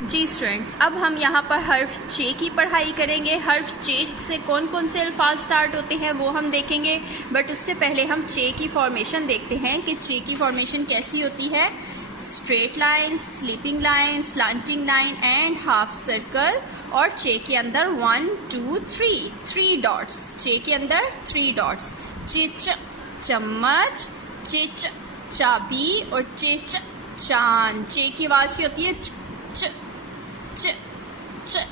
जी students, अब हम यहाँ पर हर्फ चे की पढ़ाई करेंगे। हर्फ चे से कौन कौन से अल्फाज स्टार्ट होते हैं वो हम देखेंगे, बट उससे पहले हम चे की फॉर्मेशन देखते हैं कि चे की फॉर्मेशन कैसी होती है। Straight line, sleeping line, slanting line and half circle. और चे के अंदर 1 2 3 डॉट्स। चे के अंदर 3 डॉट्स। चिच चम्मच, चिच चाबी और चिच चांद। चे की आवाज़ की होती है च च च च,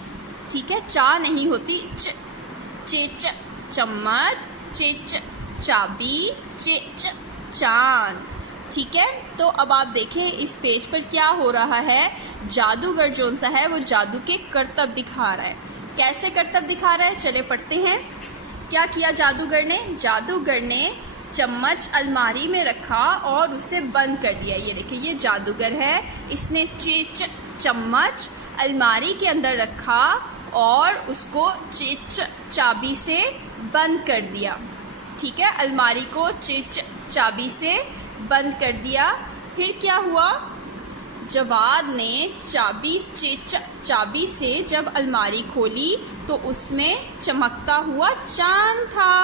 ठीक है, चा नहीं होती, च। चिच चम्मच, चिच चाबी, चिच चांद, ठीक है। तो अब आप देखें इस पेज पर क्या हो रहा है। जादूगर जोन सा है वो जादू के करतब दिखा रहा है। कैसे करतब दिखा रहा है, चले पढ़ते हैं। क्या किया जादूगर ने? जादूगर ने चम्मच अलमारी में रखा और उसे बंद कर दिया। ये देखिए, ये जादूगर है। इसने चिच चम्मच अलमारी के अंदर रखा और उसको चिच चाबी से बंद कर दिया, ठीक है। अलमारी को चिच चाबी से बंद कर दिया। फिर क्या हुआ? जवाद ने चिच चाबी से जब अलमारी खोली तो उसमें चमकता हुआ चांद था।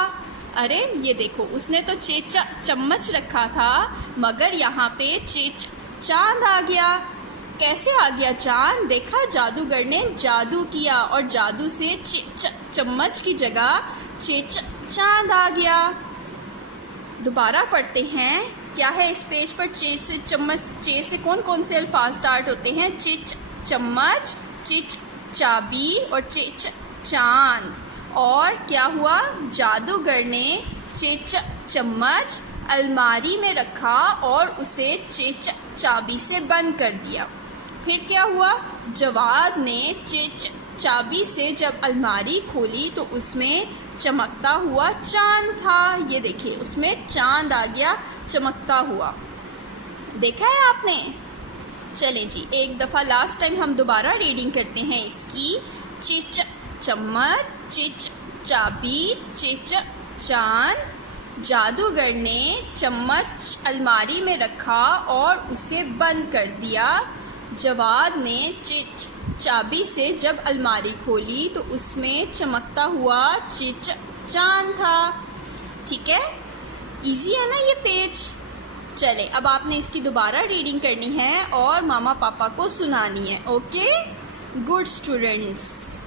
अरे ये देखो, उसने तो चिच चम्मच रखा था मगर यहाँ पे चिच चांद आ गया। कैसे आ गया चांद? देखा, जादूगर ने जादू किया और जादू से चिच चम्मच की जगह चिच चांद आ गया। दोबारा पढ़ते हैं। क्या है इस पेज पर? चे से चम्मच, चे से कौन कौन से अल्फाज स्टार्ट होते हैं? चिच चम्मच, चिच चाबी और चिच चांद। और क्या हुआ? जादूगर ने चिच चम्मच अलमारी में रखा और उसे चिच चाबी से बंद कर दिया। फिर क्या हुआ? जवाद ने चिच चाबी से जब अलमारी खोली तो उसमें चमकता हुआ चांद था। ये देखिए, उसमें चांद आ गया चमकता हुआ। देखा है आपने? चलें जी, एक दफ़ा लास्ट टाइम हम दोबारा रीडिंग करते हैं इसकी। चिच चम्मच, चिच चाबी, चिच चांद। जादूगर ने चम्मच अलमारी में रखा और उसे बंद कर दिया। जवाद ने चिच चाबी से जब अलमारी खोली तो उसमें चमकता हुआ चिच चांद था, ठीक है। इजी है ना ये पेज? चले, अब आपने इसकी दोबारा रीडिंग करनी है और मामा पापा को सुनानी है। Okay, good students.